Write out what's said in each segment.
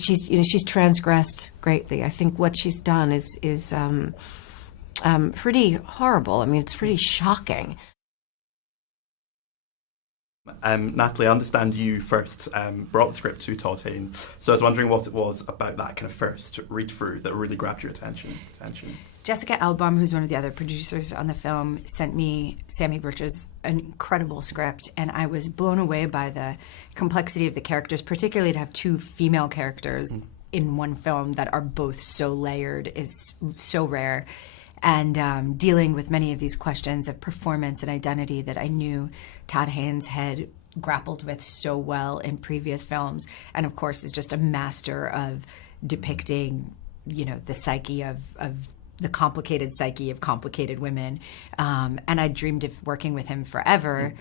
She's transgressed greatly. I think what she's done is pretty horrible. I mean, it's pretty shocking. Natalie, I understand you first brought the script to Todd Haynes, so I was wondering what it was about that kind of first read-through that really grabbed your attention. Jessica Elbaum, who's one of the other producers on the film, sent me Sammy Birch's incredible script, and I was blown away by the complexity of the characters, particularly to have two female characters in one film that are both so layered is so rare. And dealing with many of these questions of performance and identity that I knew Todd Haynes had grappled with so well in previous films, and of course is just a master of depicting, the psyche of the complicated psyche of complicated women. And I dreamed of working with him forever,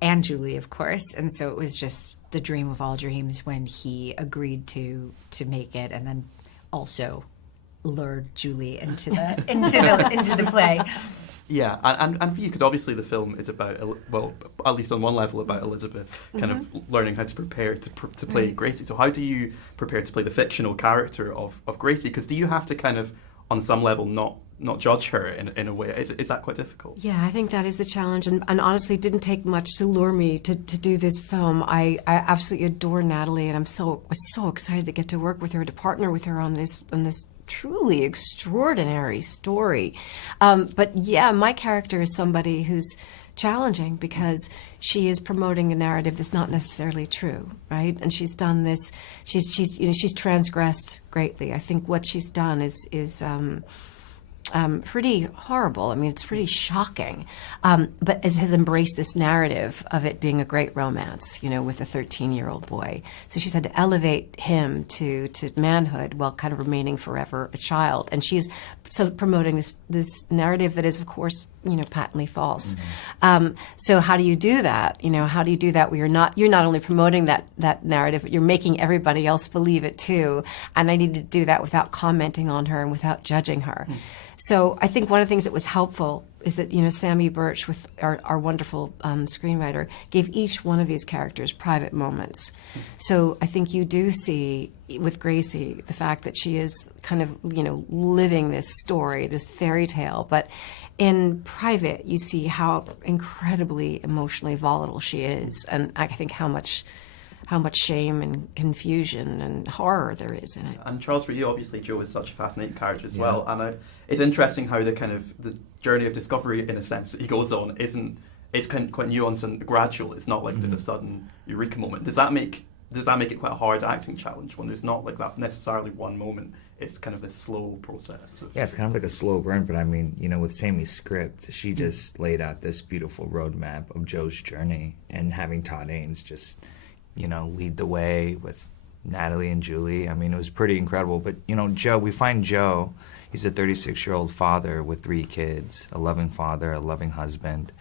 and Julie, of course. And so it was just the dream of all dreams when he agreed to make it, and then also lured Julie into the play. Yeah, and for you, because obviously the film is about, well, at least on one level, about Elizabeth kind of learning how to prepare to play Gracie. So how do you prepare to play the fictional character of Gracie? Because do you have to kind of, on some level, not judge her in a way? Is that quite difficult? Yeah, I think that is the challenge, and honestly, it didn't take much to lure me to do this film. I absolutely adore Natalie, and was so excited to get to work with her, to partner with her on this truly extraordinary story. But yeah, my character is somebody who's challenging because she is promoting a narrative that's not necessarily true, right? And she's done this. She's transgressed greatly. I think what she's done is pretty horrible. I mean, it's pretty shocking. But has embraced this narrative of it being a great romance, with a 13-year-old boy. So she's had to elevate him to manhood while kind of remaining forever a child. And she's promoting this narrative that is, of course, patently false. So how do you do that? How do you do that where you're not only promoting that narrative, but you're making everybody else believe it too. And I need to do that without commenting on her and without judging her. So I think one of the things that was helpful is that, Sammy Birch, with our wonderful screenwriter, gave each one of these characters private moments. So I think you do see with Gracie the fact that she is kind of, living this story, this fairy tale, but in private you see how incredibly emotionally volatile she is, and I think how much shame and confusion and horror there is in it. And Charles, for you, obviously, Jo is such a fascinating character as well. And it's interesting how the journey of discovery, in a sense, that he goes on it's quite nuanced and gradual. It's not like there's a sudden eureka moment. Does that make it quite a hard acting challenge when there's not like that necessarily one moment? It's kind of this slow process. Yeah, it's kind of like a slow burn. But I mean, with Sammy's script, she just laid out this beautiful roadmap of Jo's journey, and having Todd Haynes just lead the way with Natalie and Julie. I mean, it was pretty incredible. But, Jo, we find Jo, he's a 36-year-old father with 3 kids, a loving father, a loving husband,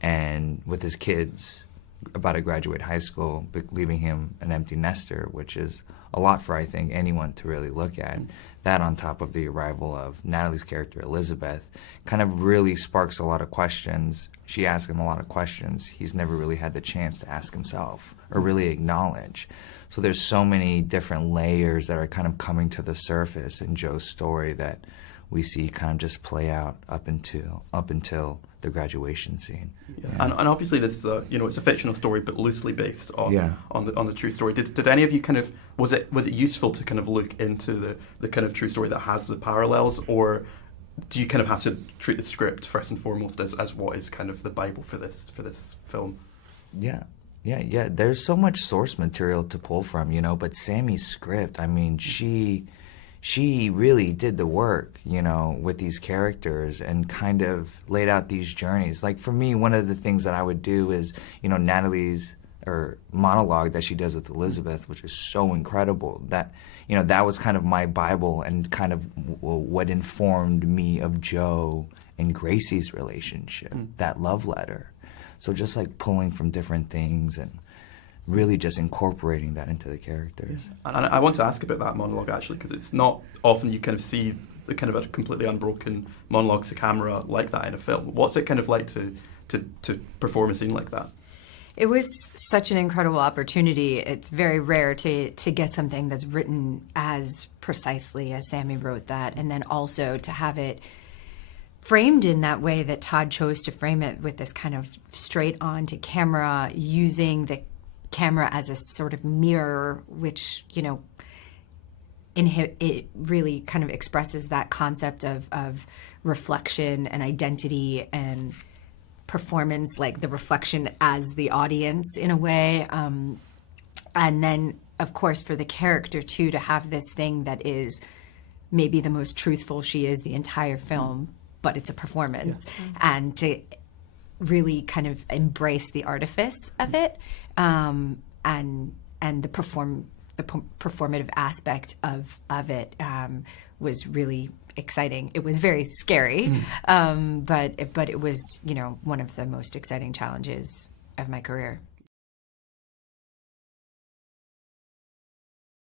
and with his kids about to graduate high school, but leaving him an empty nester, which is a lot for, I think, anyone to really look at. That on top of the arrival of Natalie's character, Elizabeth, kind of really sparks a lot of questions. She asks him a lot of questions he's never really had the chance to ask himself or really acknowledge. So there's so many different layers that are kind of coming to the surface in Jo's story that we see kind of just play out up until the graduation scene. Yeah. And obviously this is it's a fictional story but loosely based on the true story. Did any of you kind of was it useful to kind of look into the kind of true story that has the parallels, or do you kind of have to treat the script first and foremost as what is kind of the Bible for this film? Yeah. There's so much source material to pull from, but Sammy's script, I mean, she really did the work, with these characters and kind of laid out these journeys. Like for me, one of the things that I would do is, Natalie's monologue that she does with Elizabeth, which is so incredible. That, that was kind of my Bible and kind of what informed me of Jo and Gracie's relationship, that love letter. So just like pulling from different things and really just incorporating that into the characters. And I want to ask about that monologue actually, because it's not often you kind of see the kind of a completely unbroken monologue to camera like that in a film. What's it kind of like to perform a scene like that? It was such an incredible opportunity. It's very rare to get something that's written as precisely as Sammy wrote that, and then also to have it framed in that way that Todd chose to frame it, with this kind of straight on to camera, using the camera as a sort of mirror, which, you know, it really kind of expresses that concept of reflection and identity and performance, like the reflection as the audience in a way. And then, of course, for the character, too, to have this thing that is maybe the most truthful she is the entire film, but it's a performance. Yeah. And to really kind of embrace the artifice of it, and the performative aspect of it was really exciting. It was very scary, but it was, you know, one of the most exciting challenges of my career.